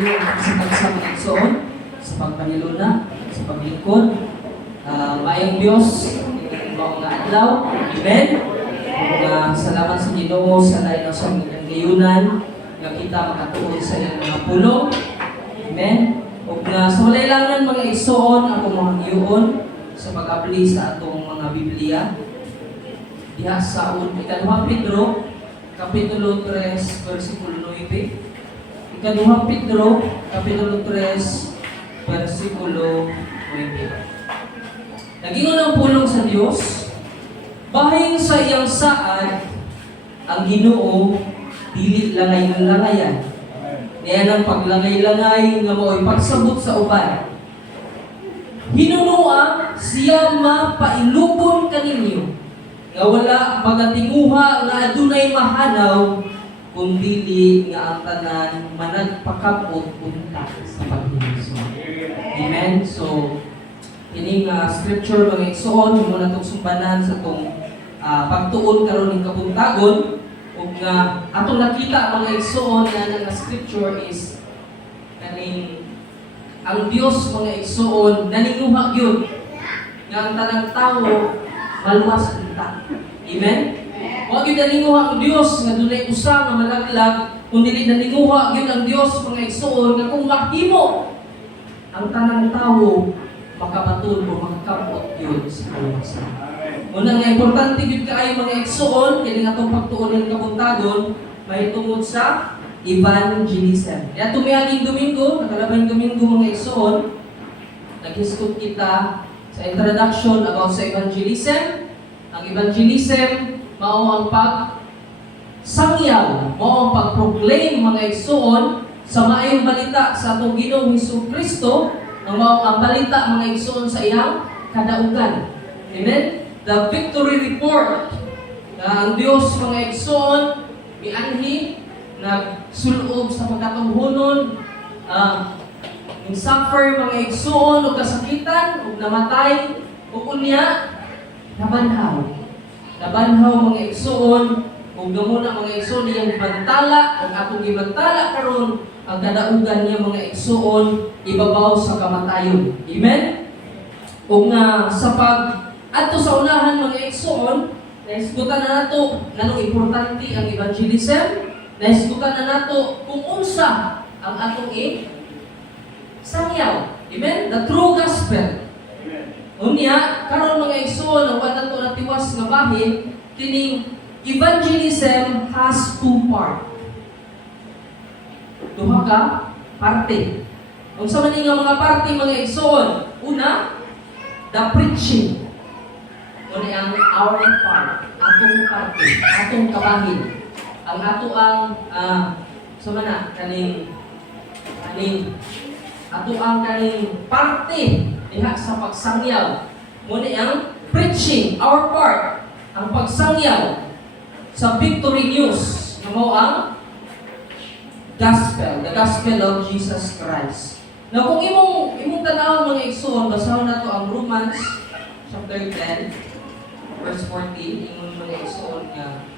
kayo sa pagsama igsoon, sa pagpaniluna, sa paglingkod. Mayang Diyos, mga adlaw. Amen. Salamat sa Ginoo sa lain ng sa mga gayunan nga kita makatuon sa iyang mga pulong. Amen. Ug sa walay langan mga igsoon ako mga giyon sa pag-abli sa atong mga Biblia. Diha sa ikaduhang Pedro Kapitulo 3, versikulo 9. Ikaduhang Pedro, Kapitulo 3, versikulo 9. Nagingon ang pulong sa Diyos, bahin sa iyang saad, ang Ginoo, dili langay-langayan. Niyan ang paglangay-langay nga mo'y pagsabot sa uban. Hinunuan siya mapailubon kaninyo, nga wala magatinguha nga adunay mahanaw, kundili nga ang tanan managpakabot punta sa paghinuswa. Amen. So, ini nga scripture mga igsoon, mo na itong sumbanan sa itong pagtuon karon ng kabuntagon. Ug nga atong nakita mga igsoon na nga scripture is kaning ang Dios mga igsoon naninguha gyud nga ang tanang tawo maluwas kita. Amen? Wa gyud naninguha ang Dios nga dunay usa nga malaglag, kundi naninguha gyud ang Dios mga igsoon nga kung mahimo ang tanang tawo makabaton o makakabot yun sa kaluwasan. Una nga importante gyud kaayo mga igsoon kini atong pagtuon ng kabuntagon mahitungod sa evangelism. Kaya tumiaging Domingo, nakalabing Domingo mga igsoon, naghiskot kita sa introduction about sa evangelism. Ang evangelism mao ang pagsangyaw, mao ang pag-proclaim mga igsoon sa maayong balita sa atong Ginoong Hesukristo, ang mao ang balita mga igsoon sa iyang kadaugan. Amen. The victory report na ang Dios mga igsoon mianhi nagsulob sa pagkatunghunon, yung suffer mga igsoon o kasakitan o namatay o unya nabanhaw mga igsoon o gamuna mga igsoon iyang bantala ang atong gibantala karon ang kadaugan niya mga igsoon ibabaw sa kamatayon. Amen. O nga sa adto sa unahan mga igsoon, naisgutan na nato nganong importante ang evangelism, naisgutan na nato kung unsa ang atong sangyaw. Amen? The true gospel. Unya, karon mga igsoon, ang wala nato natiwas nga bahin, kining evangelism has two parts. Duha ka parte. Unsa man nga mga parte mga igsoon? Una, the preaching. Muna ang our part, atong parte, atong kabahin. Ang ato ang ato ang kaning parte diha sa pagsangyaw. Muna ang preaching, our part, ang pagsangyaw sa victory news na mao ang gospel, the gospel of Jesus Christ. Now kung imong tanawon mga igsoon, basahon nato ang Romans chapter 10 verse 14, imong mga igsoon nga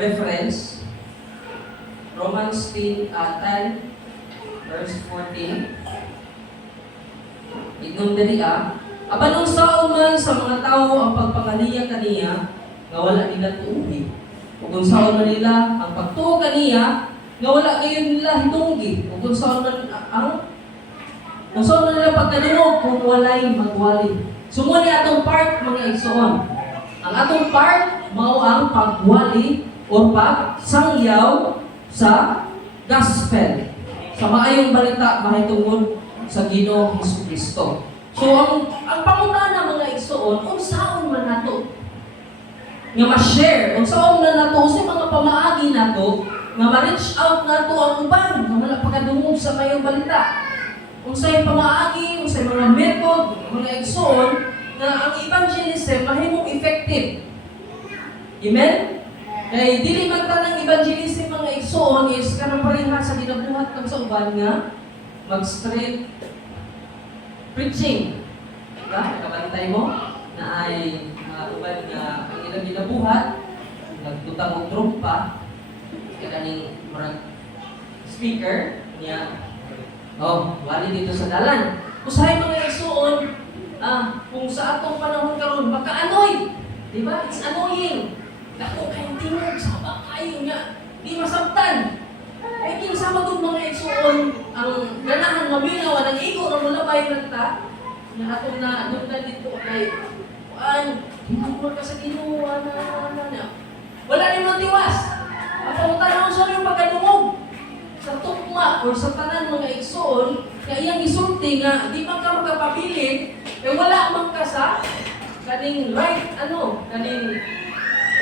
reference. Romans 10 verse 14. Ignon diri apan unsaon man sa mga tawo ang pagpangaliya kaniya nga wala nila tuuhi. Ug unsaon man nila ang pagtuo kaniya nga wala gayon nila hitunggi. Ug unsaon man nila pagkadungog kung walay magwali. Sumuni atong part mga igsoon. Ang atong part mao ang pagwali o pagsangyaw sa gospel, sa maayong balita mahitungod sa Ginoong Hesukristo. So ang pangutana mga igsoon, unsaon man nato nga ma-share, unsaon man nato sa mga pamaagi nato nga ma-reach out nato ang uban nga wala pagkadungog sa maayong balita. Unsay pamaagi, unsay mga method mga igsoon na ang evangelism mahimong effective. Amen? Kaya dili man tanang evangelism mga igsoon is kanang pareha sa ginabuhat kang sa uban nga mag-straight preaching. Diba? Nakabantay mo na ay uban nga ang ilang ginabuhat nagtutang og trumpa kaya kaning speaker niya Oh, wali dito sa dalan. Usahay mga igsoon, kung sa atong panahon karon makaanoy. Di ba? It's annoying. Dako kayong tingog sa kayo nga. Di masabtan. Kaya kinsa magod mga igsoon, ang ganahan maminaw, ang igo, ang mulabay ng ta, na atong na nundan dito kay hinumol ka sa Ginoo, wala rin mo tiwas. Ang pangutanaw sa yung pagkadungog sa tukma o sa tanan mga igsoon, kaya iyang isulti nga, di ba ka magkapabilin, eh wala man ka sa kaning right, kaning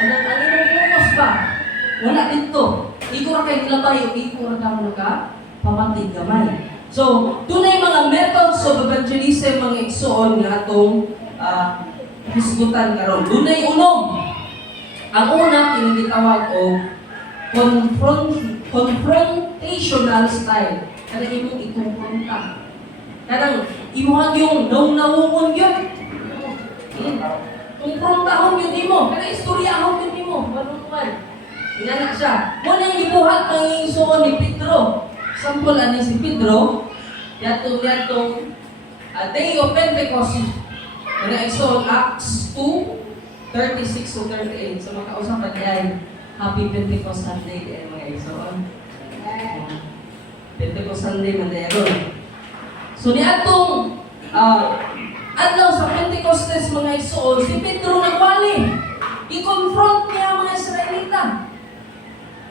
focus ba? Wala dito. Iko ra kay labay o iko ra ka mga pamatig gamay. So, tunay mga methods of evangelism mga igsoon nga atong hisgutan karon. Dunay unom. Ang una kini gitawag og confrontational style. Kada imong ikumpronta. Kadang imuhag yung nawungon yun. Kumprontahon yun mo. Kada istoryahon yun mo. Manunuan. Inana siya. Muna yung ibuhat ng igsoon ni Pedro. Sample ani si Pedro. Yatong Day of Pentecost. Mga igsoon, Acts 2:36 to 38. So makausapan niya Happy Pentecost Sunday din mga igsoon. Pentecost Sunday man dayon. So ni atong adlaw sa Pentecostes mga igsoon, si Pedro nagwali. I-confront niya mga Israelita.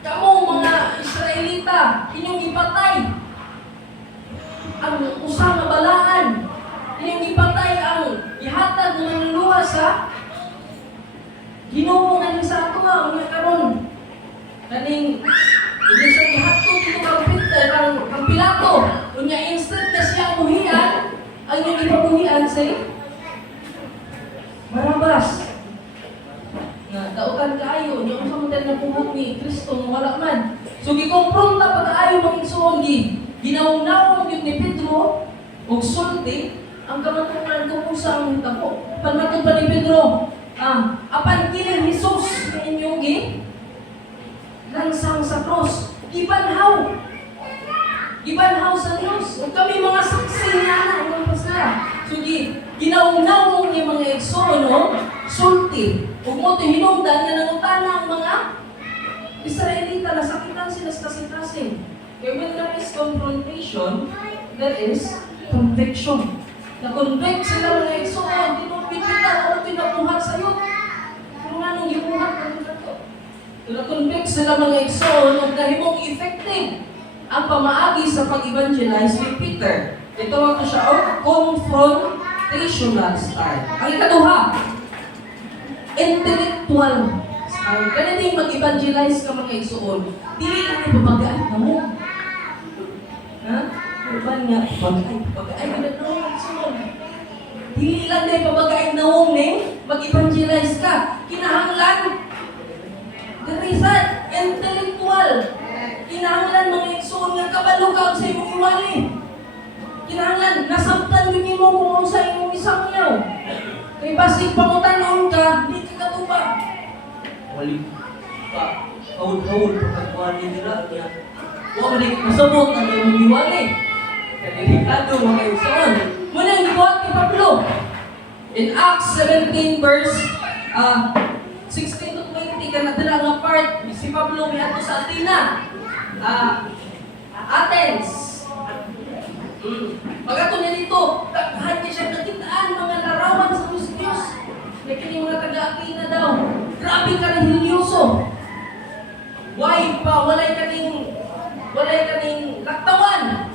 Kamo mga Israelita, inyong ipatay ang usang na balaan. Inyong ipatay ang ihatag ng manluluwa sa Ginoo nga sa ato nga, unya karon. Kaning hindi siya ihatag dito kang Pilato. Unya instead na siya muhian, ang inyong ipamuhian sa Barabas. Nga dautan kaayo nya unsa man na buhat ni Kristo nga wala man. So gikompronta pag-aayo mga igsoon ginawnaw gyud ni Pedro og sulti ang kamaturan kung usa ang hitabo. Panmatod pa ni Pedro, apan kini Jesus nga inyong lansang sa cross. Gibanhaw sa Dios. Ug kami mga saksi niya na imong pastora. So ginawnaw ni mga igsoon sulti. Ug mo hinungdan nga nangutana ang mga Israelita na sakitan sila sa kasing-kasing. Kaya when there is confrontation, there is conviction. Na-convict sila mga igsoon, di mo pipita o pinabuhat sa iyo. Pero nga nung gibuhat ng ito. Na-convict sila mga igsoon o nahimong effective ang pamaagi sa pag-evangelize ni Peter. Ito ako siya confrontational style. Ang ikaduha, intellectual style. Ganito yung mag-evangelize ka mga igsoon. Dili lang yung babagay na mo. Ha? Urban nga, babagay na mo igsoon. Dili lang na yung babagay na mo mag-evangelize ka. Kinahanglan. There is an intellectual. Kinahanglan mga igsoon nga kabalo ka sa imong iwali. Kinahanglan, nasabtan yun mo kung sa imong isang yaw. Kaya basig pangutanon ka, hindi ka katubag. Wali ka. Hawul-hawul pagkakawali nila niya. Huwag rin masabot ang imong iwali. Kaya delikado mga igsoon. Muna ang ibuhat ni Pablo. In Acts 17 verse 16 to 20, kanadala nga part, si Pablo may ato sa Athena. Athens. Pag-ato niya dito, daghan niya siya nakitaan mga larawan sa Diyos. Kaya mga taga-Athena daw, grabe ka na hilyoso. Why pa? Walay kaning laktawan.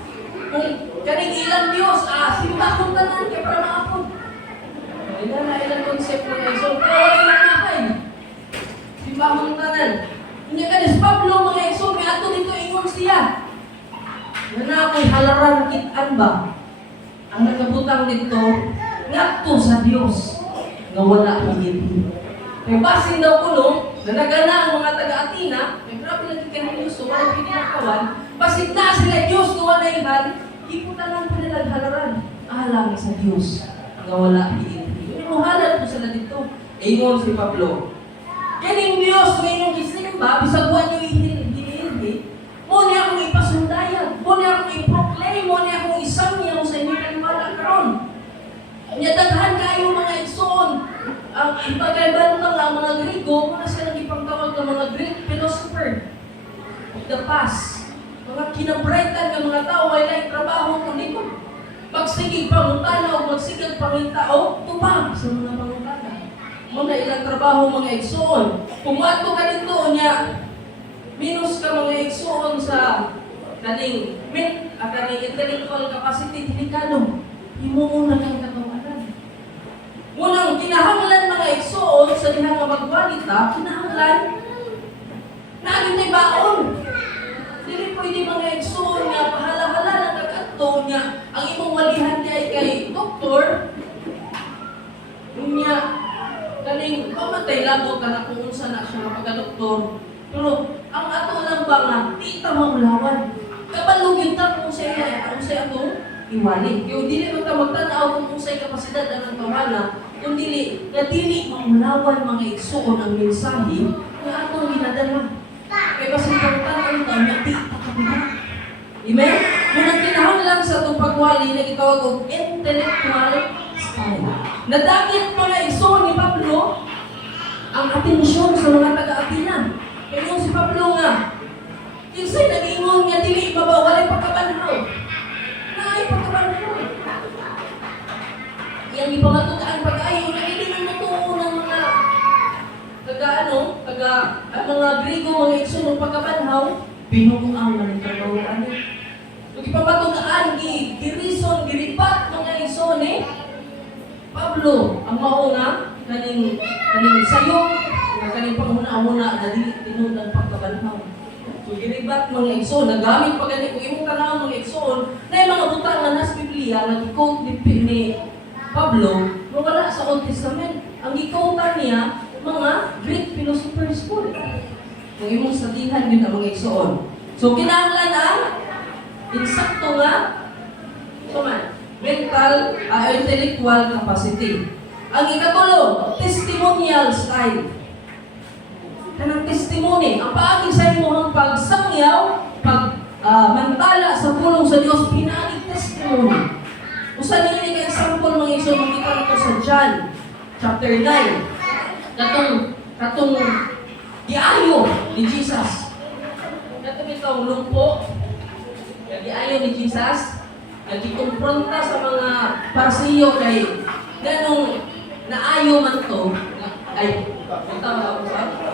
Kung kaning ilang Diyos, simba kong tanan kaya para maapod. Ilang concept na ngayon. So, kaya walay nakahay. Simba kong tanan. Hindi ka ni Pablo mga iso, may ato dito ingon siya. Na ako'y halaran kitaan ba? Ang nagabutang dito, ngadto sa Dios nga wala higit. Kaya basin daw kuno, na nagana ang mga taga-Athena, may grabe lagi kaniliso, wala pinakawan, basin na sila Diyos nga wala ihan, iputanan pa nila halaran. Alang sa Diyos nga wala higit. Inuhalan po sila dito. Ingon si Pablo. Kaning Diyos nga inyong isimba, bisagwan nyo ihildi. Mo niya akong ipasundayag, mo niya akong i-proclaim, mo niya kay bantang ang mga Grigo, muna silang ipangtawag ng mga Greek philosopher of the past. Mga kinabrightan ng mga tao ay laing trabaho kundi magsigig pangutana o magsigig pangintao, tubag sa mga pangutana. Mga ilang trabaho mga igsoon. Kung ato ka dito niya, minus ka mga igsoon sa kaning intellectual capacity, delikado. Imo muna kang katawanan. Munang kinahanglan mga igsoon sa dihang nga magwalita, kinahanglan na agad baon. Dili pwede mga igsoon nga pahala-hala lang kag-adto niya ang imong walihan kay doktor niya kaning pamatay labot ka na kung unsa na siya pagka-doktor. Pero ang ato lang ba nga di ta maulawan. Kabalugin ta kung unsay atong iwali. Kaya dili mo ta magtanaw kung unsay kapasidad ang tawana, kung dili maulawan mga igsoon ang mensahe nga atong ginadala. Kaya kasi pagtanaw ta nga di ta kabila. Amen? Munang kinahanglan sa itong pagwali na gitawag og intellectual style. Nadakit mga igsoon ni Pablo ang atensyon sa mga taga-Atina. Kaya yung si Pablo nga, kinsay nag-ingon nga dili mabawalay pagkabanhaw. Naay pagkabanhaw. Yang ipamatutaan pag-ayo na hindi na matuo ng mga mga Grigo, mga igsoon ng pagkabanhaw, binubuang ng trabahoan. Kung ipamatutaan, girison, giripat mga igsoon Pablo, ang mauna, kaning sayo, kaning panghuna-huna na dili tinundan pagkabanhaw. So, giribat mga igsoon, nagamit pa ganit, kung imong tanawang mga igsoon, na yung mga butang na nasa Biblia, nag-quote ni Pablo, wala sa Old Testament. Ang i-quote niya, mga Greek philosophers po. Kung imong sadihan yun ang mga igsoon. So, kinahanglan ang insakto nga, mental, intellectual capacity. Ang ikatulo, testimonial style. Kanang testimony, ang paagi sa imong pagsangyaw, mantala sa pulong sa Dios, pinaagi testimony. Usa ni nga example mga igsoon, makita nato sa John chapter 9. Katong giayo ni Jesus. Katong itong lumpo, giayo ni Jesus, nagikumpronta sa mga Parisiyo kay ganong naayo man to, ay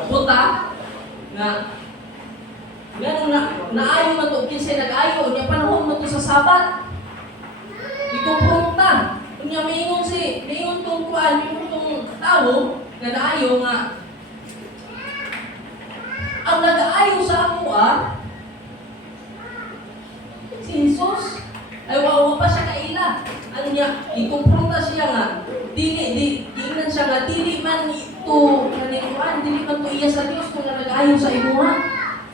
buta nga ganong naayo man to, kinsay nag-ayo niya panahon man to sa Sabat. Ikumpronta. Kunya mingon tong tao na naayo nga ang nag-aayo sa ako si Jesus ay wawa pa siya kaila. Ano niya, ikumpronta siya nga diingnan siya nga dili man ito kanikuan, dili man to iya sa Dios kung nag-aayo sa imuha.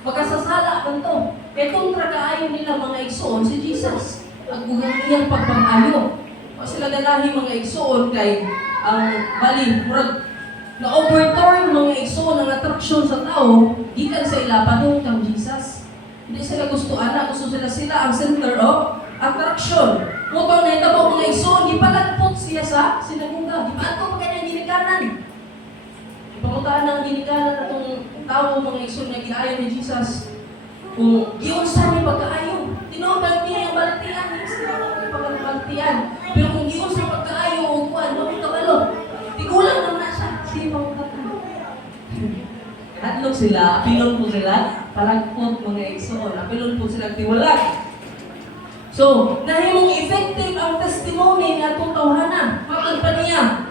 Magkasasala man to. Kaya kontra kaayo nila mga igsoon si Jesus. Ang iyang pagpang-ayo. O sila ganahi mga igsoon kay ang murag na-overturn mga igsoon ang atraksyon sa tao, gikan sa ila padung kang Jesus. Hindi sila gusto sila ang center of attraction. Motor na itabo mga igsoon, gipalagpot siya sa sinagoga. Gipato pa kanyang ginikanan. Ipangutaan ng ginikanan atong tao mga igsoon na giayo ni Jesus. Kung giunsa niya pagkaayo, tinuoban niya yung balatian, hindi sila yung pagkabalatian. Pero kung giunsa pagkaayo, huwag kabalo. Tigulang naman na siya. Sipang katang. Hadlok sila, apilon po sila, palagpot mga igsoon, apilon po sila tiwalag. So, nahimong effective ang testimony na itong tawhana. Matod pa niya,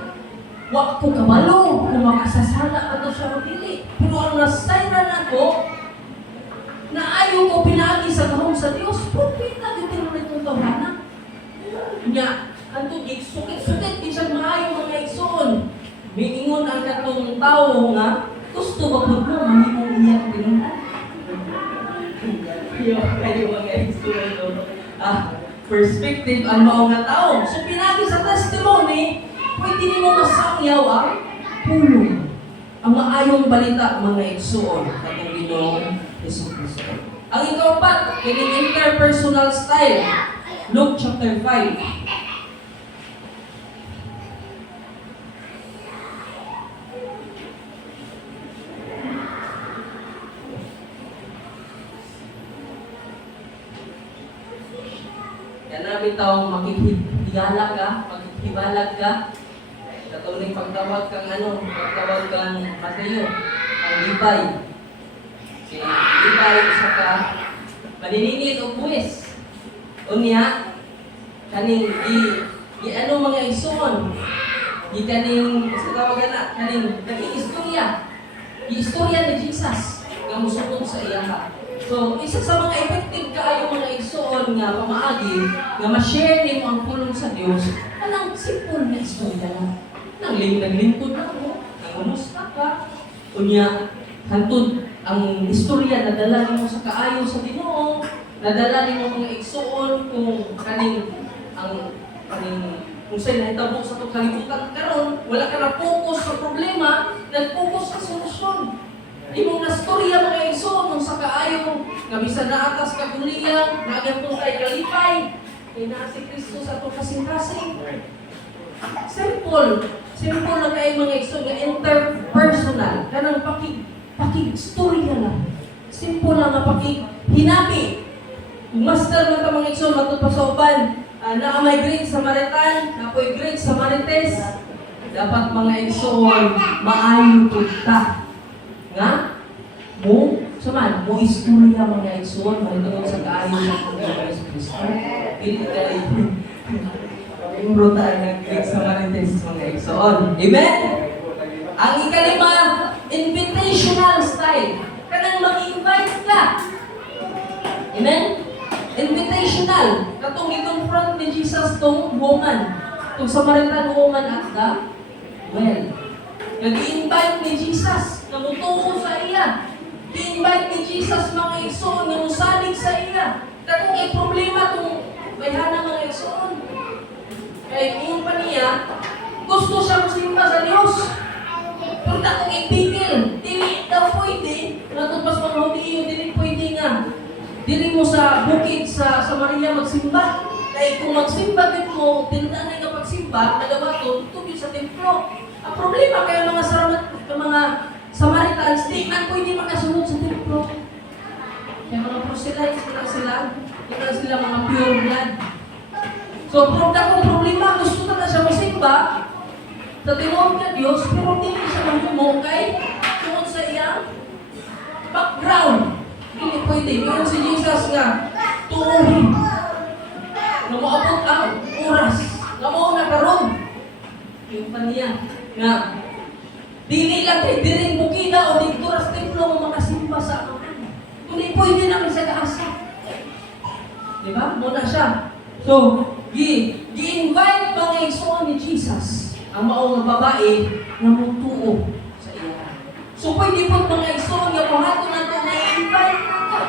wak ko kabalo, kung makasasala ka to siya o dili. Pero ang nasayran ako, na ayaw ko pinagi sa kahong sa Diyos, propita yung tinulit ng tawhana. Nya, antong sukit-sukit, isang maayo mga igsoon. Miingon ang katong tao nga, gusto ba po mo, mahimong iyak pinunan? Kayo mga igsoon, perspective ang mao nga tao. So, pinagi sa testimony, pwede ni mo masangyaw ang pulong. Ang maayong balita, mga igsoon, katong Ginoong Jesucristo. Ang ikapat, kining interpersonal style. Luke chapter 5. Kanami taong makikhibalag ka. Katulad pagtawag kang Mateo, ang Libay. Si Libay, isa ka, maniningil o buwis. Unya, kaning ano mga isuon, kaning, sa tawagan na, kaning istorya ni Jesus, nga musukod sa iyaha. So, isa sa mga effective kaayo mga isuon nga pamaagi, nga ma-share nimo ang pulong sa Dios, anang simple na istorya lang. Naglingkod na mo, nangumusta ka. Unya, hantod ang istorya nadala nimo sa kaayo sa Ginoo, nadala nimo mga igsuon kung kung sa'yo nahitabo sa itong kalibutan karon, wala ka na focus sa problema, nag-focus sa solusyon. Imong nastorya mga igsuon kung sa kaayo, nga bisan na atas ka kuliyang, nagantong kay kalipay, kay na si Kristo sa itong kasing-kasing. Simple na kayo mga igsoon nga interpersonal. Kanang pakig-storya lang. Simple lang nga pakig-hinabi. Master man ka mga igsoon, matod pa sa uban. Na may Greek Samaritan, na po'y Greek Samarites. Dapat mga igsoon, maayo po ta. Nga? Mo istorya mga igsoon, mahitungod sa kaayo ng Panginoon Kristo. Hindi kayo. Brutal ng Greek Samaritans mga igsoon. Amen? Ang ikalima, invitational style. Kanang mag-invite ka. Amen? Invitational. Katong i-confront ni Jesus tong woman. Tong Samaritan woman at the well. Nag-i-invite ni Jesus na mutuo sa iya. I-invite ni Jesus mga igsoon na musalig sa iya. Katong i-problema tong bayhana mga igsoon. Kaya yung pa niya, gusto siya magsimba sa Diyos. Pero takong ipigil. Dili daw pwede. Natutpas mga hudiyo, dili pwede nga. Dili mo sa bukid sa Maria magsimba. Kaya kung magsimba din mo, tinanay nga pagsimba, nagabato, tubig sa templo. Ang problema kaya mga Samaritans, di man pwede makasunod sa templo. Kaya mga proselytes lang sila mga pure blood. So, kung problema, gusto na siya masimba sa tinuod na Diyos, pero hindi siya mahimo kay tungod sa iyang background. Hindi pwede. Yun si Jesus nga, tuuhin. Na maabot ang oras. Na mo na karon. Yung pa niya, nga, dili lang kay diring bukida o dito ras templo mo makasimba sa akin. Hindi pwede namin sa kaasa. Diba? Muna siya. So, gi-invite mga igsoon ni Jesus ang maong babae na mutuo sa iya. So, pwede po mga igsoon nga pahato na ito na i-invite na ito.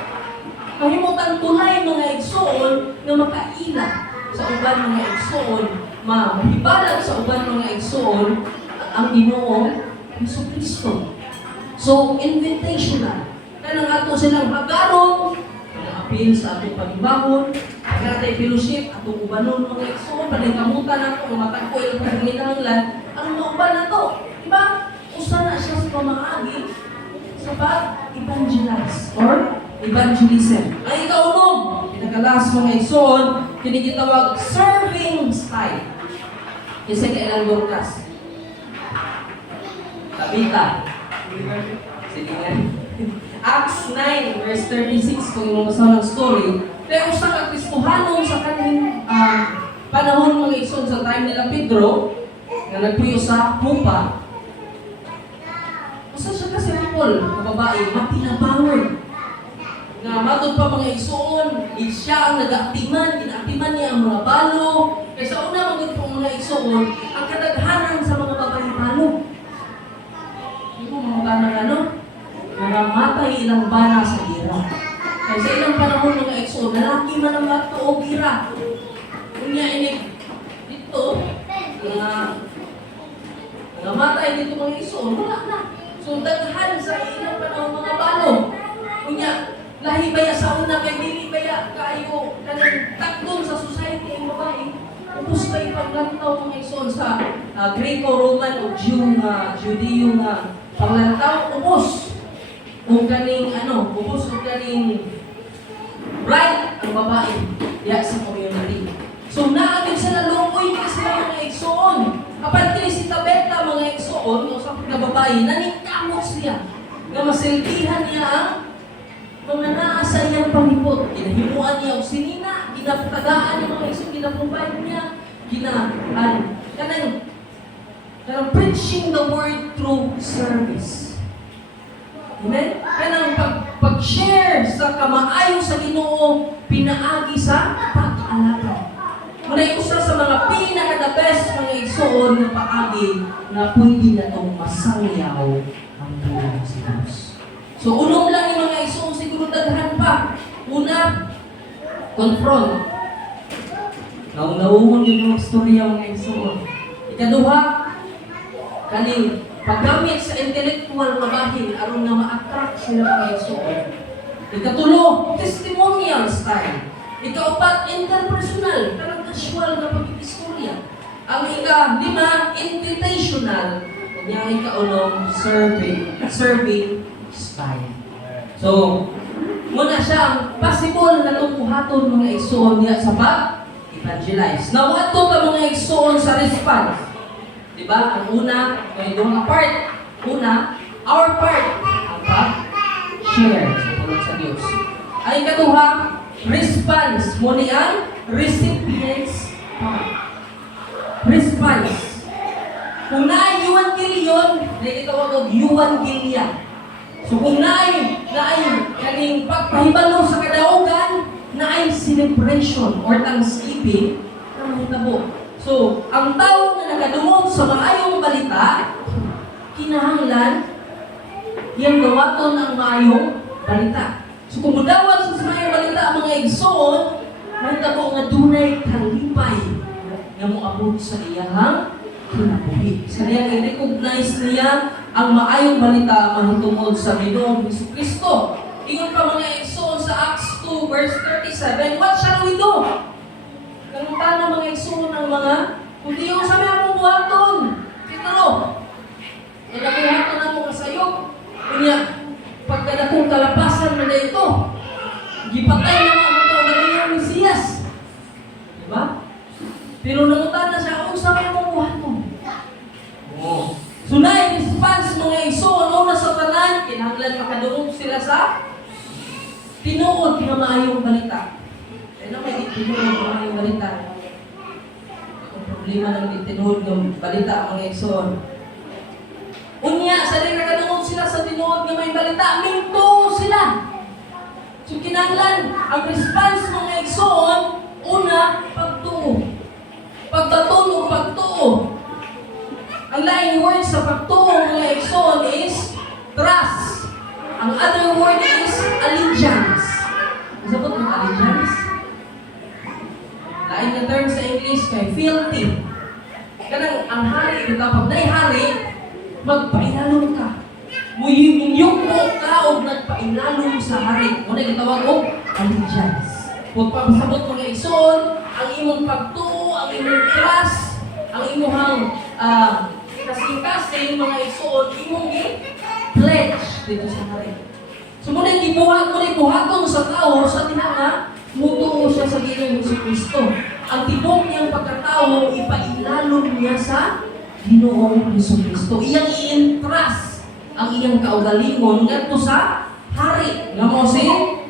Mahimutan tulay mga igsoon na makaila sa uban mga igsoon, mahibalag sa uban mga igsoon ang Ginoong Jesucristo. So, invitational. Kanang ato silang hagaron, apil sa atong pagbahon, pagkatay fellowship, atong ubanon mga igsoon, paningkamutan nato, ang matagpo ilang paglinahanglan, ang mauban na to. Diba? Usa na siya sa pamaagi sa pag-evangelize or evangelism. Ang ikaulong, pinakalas mga igsoon, kinigitawag serving style. Isa ka ilang Dorcas. Tabita. Sige nga. Acts 9, verse 36, kung yung masaw ng story, pero sa kakristuhanon sa kanyang panahon mga igsoon sa time nila Pedro, na nagpuyo sa hupa, usa siya kasi people, na babae, matinabawon. Nga matod pa mga igsoon, siya ang nag-aktiman, ginaktiman niya ang mga balo, kaya sa una magod po mga igsoon, ang kadaghanan sa mga babae balo. Hindi mo mga ano? Naramatay ilang bana sa gira. Kaya sa ilang panahon mga igsoon, lalaki man ang mato o gira. Kunya inig dito, namatay dito mga igsoon, wala na. So daghan sa ilang panahon mga balo. Kunya, lahi baya sa una kay dili baya kayo kanang takdon sa society ang babae. Ubus kayo paglantaw mga igsoon sa Greco-Roman o Judeo nga paglantaw, ubos. Kung galing ubos kung galing right ang babae diya sa community. So naagin sila luoy ka sila mga igsoon. Kapag kini si Tabeta mga igsoon, o sa pagkababae, naningkamot siya. Nga masilbihan niya ang mga naasa niyang palibot. Ginahimuan niya o sinina, ginapatagaan niya mga igsoon, ginaprovide niya, kanang preaching the word through service. Amen? Kanang pag-share sa kamaayo sa Ginoo, pinaagi sa pag-alaga. Muna usa sa mga pinaka-the best mga igsoon na paagi na pwede na itong masangyaw ang buhay sa Diyos. So, unong lang yung mga igsoon, siguro daghan pa. Una, confront. Nauungon yung mga istorya mga igsoon. Ikaduha, kaning paggamit sa intellectual na bahin aron na ma-attract sila mga igsoon. Ikatulo, testimonial style. Ikaapat, interpersonal, parang casual na pag-istorya. Ang ika-lima, invitational. Kanya ika-ulong, serving style. So, muna siya ang possible na tungkuhaton mga igsoon niya sa pag-evangelize. Now, ato ka mga igsoon sa response. Diba? Ang una, may doon part. Una, our part. Ang pag-share sa tulad sa Diyos. Ang ikaduha, response. Muna ang recipient's part. Response. Kung naay euangelion, nakikitawag og euangelia. So kung naay kaning pagpahibalo sa kadaugan, naay celebration or thanksgiving na mahitabo. So, ang tao na nakadungog sa maayong balita, kinahanglan yang gawaton ang maayong balita. So, kung mudawat sa maayong balita ang mga igsoon, mahitabo nga dunay kalipay nga moabot sa iyahang kinabuhi. Sa niya i-recognize niya ang maayong balita mahitungod sa Ginoong Jesucristo. Ingon pa mga igsoon sa Acts 2 verse 37, what shall we do? Kanuta na mga igsoon ng mga Hudiyo sa mga mong buhaton. Petro, nagbuhaton na mo kasayok. Kunya, pagkadakong kalapasan na ito, gipatay na mga magaling ang Mesiyas. Diba? Pero nangutan na siya, sa mga mong buhaton. So na, response mga igsoon, una sa tanan, kinahanglan makadungog sila sa tinuod na maayong balita. Ano may tinuod na maayong balita? Problema ng tinuod ng balita mga igsoon. Unya, sa rin nakadungog sila sa tinuod ng may balita, minto sila. So kinahanglan, ang response mga igsoon, una, pagtuo. Pagbaton o pagtuo. Ang laing word sa pagtuo mga igsoon is trust. Ang other word is allegiance. Ano ba itong allegiance? Lain na term sa English kay fealty. Kanang ang hari, kapag na'y hari, magpailalong ka. Muyong mo ka o nagpailalong sa hari. Muna itawag o allegiance. Kung pagpasabot mga igsoon, ang imong pagtuo, ang imong trust, ang imong kasing-kasing mga igsoon, imong i-pledge dito sa hari. So muna ibuhatong sa tao sa tinanga, mutuo siya sa Ginoong Jesucristo. Ang tibok niyang pagkatao, ipailalong niya sa Ginoong Jesucristo. Iyang i-entrust ang iyang kaugalingon ngadto sa hari nga mo si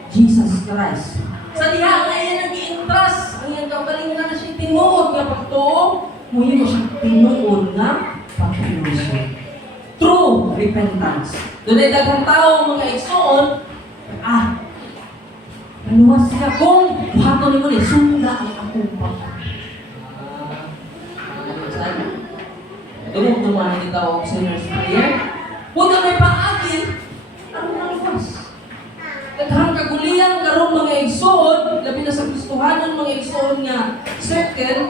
Jesus Christ. Sa diha nga iyan ang i-entrust ang iyang kaugalingon na siya tinuod nga pagtuo, muhimo siya tinuod nga pagtuo. True repentance. Doon ay daghang tao mga igsoon, maluwas sila kung buhaton ni mo ni sunda ang akong pagkakas. Dumog naman ang itawag sa sinner's prayer. Kung na may paagin, ano maluwas? Daghang kagulian karong mga igsoon, labi na sa Kristohanon mga igsoon nga circle,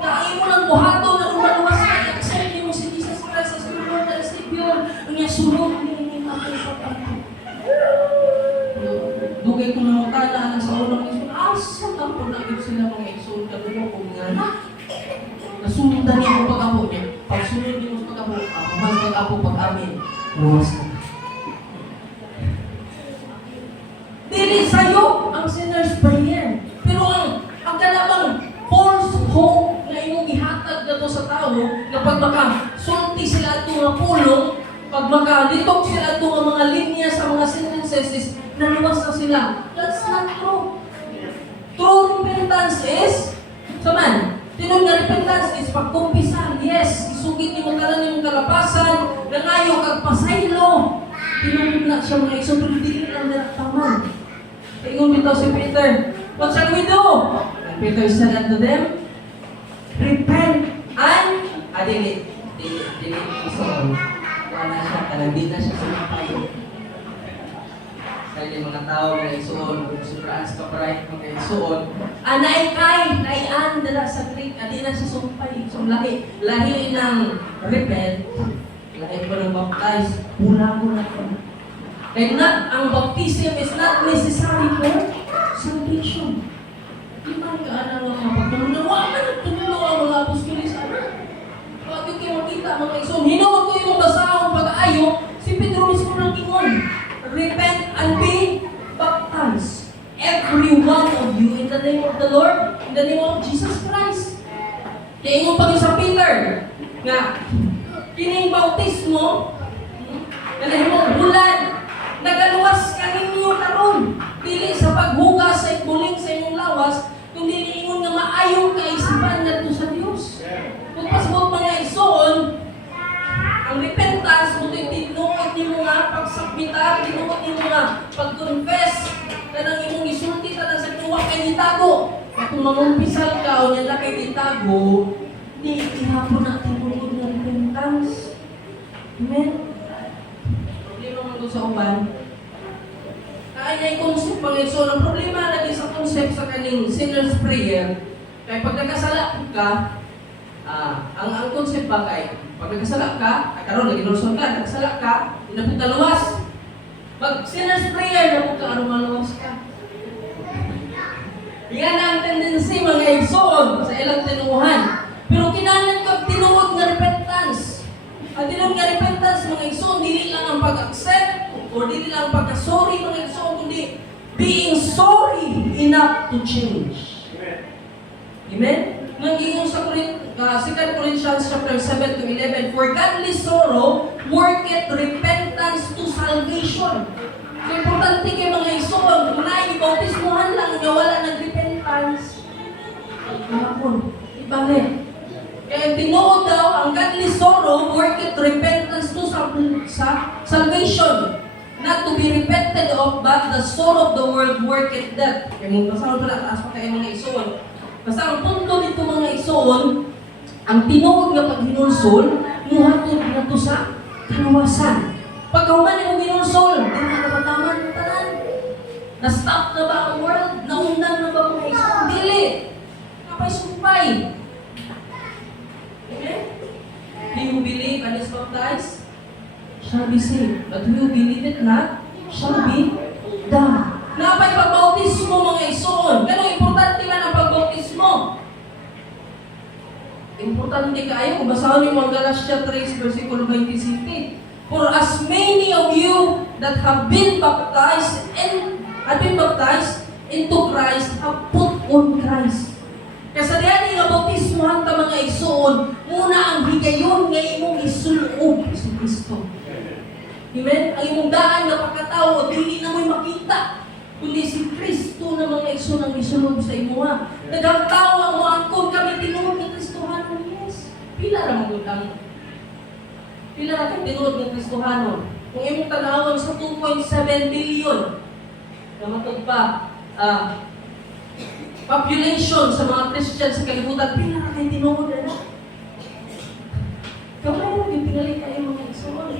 na imo lang buhaton na maluwas ka. Accept mo si Jesus Christ as your Lord and Savior. Ang niya sunod ni akong pagkakas. Dugay ko na matala sa unang igsoon, asa ka po na sila mga igsoon ka mo kung nga na. Nasundan niya ang pag-apo niya. Pagsunod niya ang pag-apo, mahal pag-apo pag-amin. Luwas ka. Dili sa'yo ang sinner's prayer. Pero ang kanamang false pag makasulti sila ito nga pulong, pag makalitok sila ito nga mga linya sa mga sentences, is naluwas na sila. That's not true. True repentance is, saman, tinong nga repentance is pagkumpisan. Yes, isugit ni mong kalan yung kalapasan, nangayo kag pasaylo. Tinong na siya mga iso, pero hindi lang nataman. Ingon bitaw si Peter, what shall we do? And Peter said unto them, repent and dili isoon. Wala siya, talagang di na siya sumapayo. Kaya yung mga tao mga isoon, sobraan sa kaparay, mga isoon, anay kay, nayan, dala sa Greek, di na siya sumpay. So lahi ng repent, lahi ko ng baptize, hula-hula ko. Kaya ang baptism is not necessary for salvation. Di man ka na mga pagtulungan, wala nagtulungan ang mga apostolis. Bakit kayo makita mga isoon? Hinuwag ko yung basahong pag-aayo, si Pedro mismo ng ingon, repent and be baptized. Every one of you in the name of the Lord, in the name of Jesus Christ. Kaya ingon pag sa Peter, nga, kining bautismo, nanahimong bulan, nagaluwas ka ninyo karon, dili sa paghugas sa igbuling sa inyong lawas, kung dili ingon nga maayong kaisipan ngadto sa Dios. Kung pasabot mga isoon, ang repentance mo tinuot nimo nga pagsakbita, tinuot nimo nga pag-confess kanang imong isulti kanang sa tuwa kay gitago. Kung mangumpisal ka o nila kay gitago, di ihapon na tinuod nga repentance. Amen. Sa uban, kaya na yung concept mga iso. Ang problema lagi sa concept sa kaning sinner's prayer, kaya pag nagkasala ka, ang concept ba kay, pag nagkasala ka, karon lagi nulson ka, nagkasala ka, inapunta luwas. Pag sinner's prayer, napun ka, ano maluwas ka. Yan ang tendency mga isoon sa ilang tinuuhan. Pero kinahanglan ko tinuod nga repentance. At tinuod nga repentance mga isoon, dili lang ang pag-accept, o dili lang pagka-sorry mga isoon, kundi being sorry enough to change. Amen? Nangingong sa 2 Corinthians chapter 7 to 11, for godly sorrow worketh repentance to salvation. So, importante kayo mga isoon, kung na-ibautismuhan lang nga wala ng repentance, kahapon, ibalik. Kaya tinuod daw, ang godly sorrow worketh repentance to salvation. Not to be repented of, but the sorrow of the world worketh death. Kaya mong basahon pala, taas pa kayo mga isoon. Basta ang punto nito mga isoon, ang tinuod nga paghinulsol, muhatod na to sa kanawasan. Pagkahuman yung hinulsol, di na napataman ng tanan. Na-stop na ba ang world? Naundan na ba mga isoon? Dili. Kapay sumpay. Okay? He who believe and is baptized shall be saved. But who believe it not shall be damned. Napay pagbautismo mga isoon. Ganong importante man ang pagbautismo. Importante kayo kung basahon yung mga Galatia 3 versikulo 27. For as many of you that have been baptized into Christ have put on Christ. Kasi diyan nga bautismohan ta mga isoon, muna ang higayon nga imong isulob si Kristo. Amen? Ang imong daan na pagkatao, dili na mo'y makita, kundi si Kristo na mga iso ng isulob sa imo ha. Nagagtawa mo angkon kami tinuod ni Kristohanon. Yes. Pila ra mo gutang. Pila ra kay tinuod ni Kristohanon. Kung imong tanawon sa 2.7 billion, namatod pa, population sa mga Christian sa kalibutan, pila ra kay tinuod na. Kamay ra gyud tingali kay mga igsoon.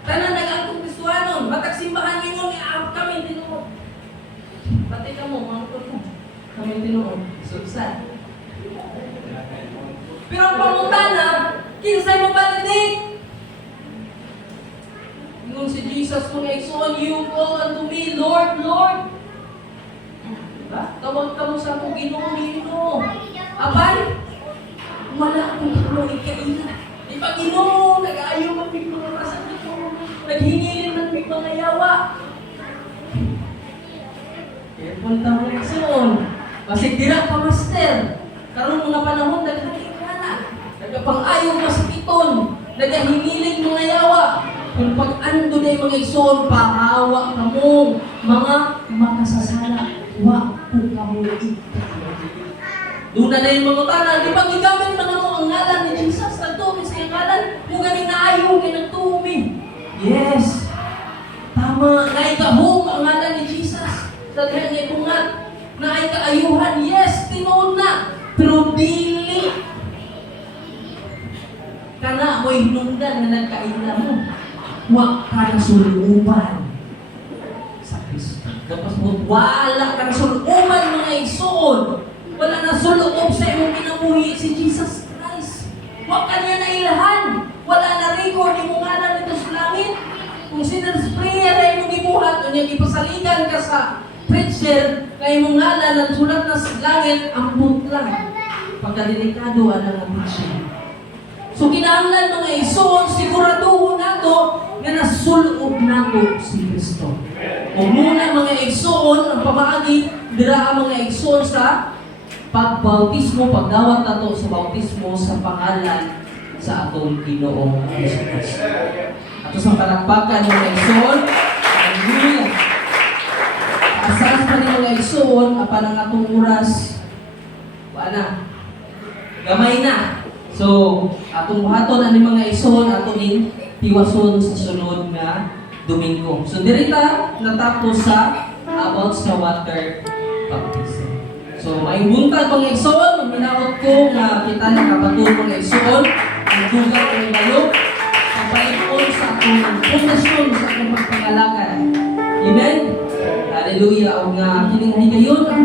Tanan nag-angkong Kristohanon, matag simbahan ninyo ni kami tinuod. Pati ka mo, mangkot mo. Kami tinuod. Subsan. Pero ang pangutana, kinsay mo validate? Nung si Jesus mga igsoon, you call unto me, Lord, Lord. Diba? Tawag ka mo sa akong Ginoo, Ginoo. Abay, wala akong Ginoo ikaina. Di ba Ginoo, nag-aayaw magpig mga kasama ko. Naghingilin magpig mga yawa. Kaya punta mo igsoon. Kasi dira pa master. Karoon mga panahon, daghang ikana. nagapang-ayaw masakiton, nagahimilig mga yawa. Kung pag-ando na yung mga igsoon, pahawa ka mo, mga makasasala, wa ko ka mo doon na yung mga tanan, di ba gigamit man mo ang ngalan ni Jesus, nagtumi sa iyang ngalan, yung ganing naayaw kay nagtumi. Yes, tama, naikahong ang ngalan ni Jesus, daghan niya bungat, naikaayuhan, yes, tinuod na, pero dili. Kana mo'y hinungdan na nagkaila mo, wa ka na suluban sa Kristo. Tapos mo, wala ka na suluban mga igsoon. Wala na suluob sa imong kinabuhi si Jesus Christ. Wa ka niya nailahan. Wala na record imong ngalan nito sa langit. Kung sinner's prayer na imong gibuhat, kung niya ipasaligan ka sa preacher, na imong ngalan at sulat na sa langit, ambot lang. Pagkadelikado ang preacher. So kinahanglan mga igsoon, siguraduho nato nga nasulob nato si Kristo. Kung muna mga igsoon, ang pamaagi, dira ang mga igsoon sa pagbautismo, pagdawat nato sa bautismo sa pangalan sa atong Ginoong Jesus. Ato sa palakpakan ng mga igsoon, hallelujah. Asas pa ni mga igsoon, apan ang atong oras, wala, gamay na. So, atong buhaton ani mga igsoon, ato ning tiwason sa sunod nga Domingo. So, dirita natapos sa about sa water baptism. So, may buntag mga igsoon, minaot ko na kita nakapatuloy mga igsoon, ang dugang ng balok, ang palikon sa akong pundasyon sa akong pagpangalakan. Amen? Hallelujah. O nga, kining higayon, ang